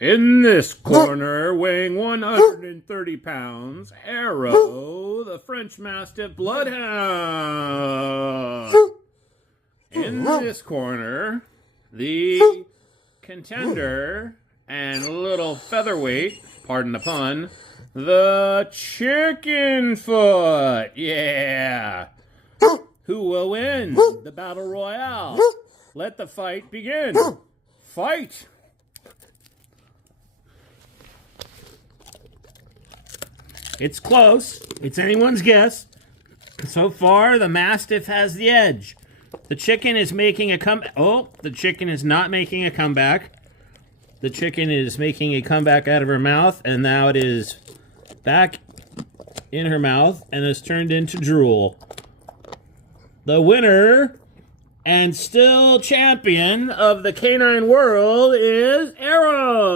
In this corner, weighing 130 pounds, Arrow, the French Mastiff Bloodhound. In this corner, the contender and little featherweight, pardon the pun, the Chicken Foot. Yeah. Who will win the Battle Royale? Let the fight begin. Fight! It's close. It's anyone's guess. So far, the Mastiff has the edge. The chicken is making a comeback. Oh, the chicken is not making a comeback. The chicken is making a comeback out of her mouth, and now it is back in her mouth and has turned into drool. The winner and still champion of the canine world is Arrow.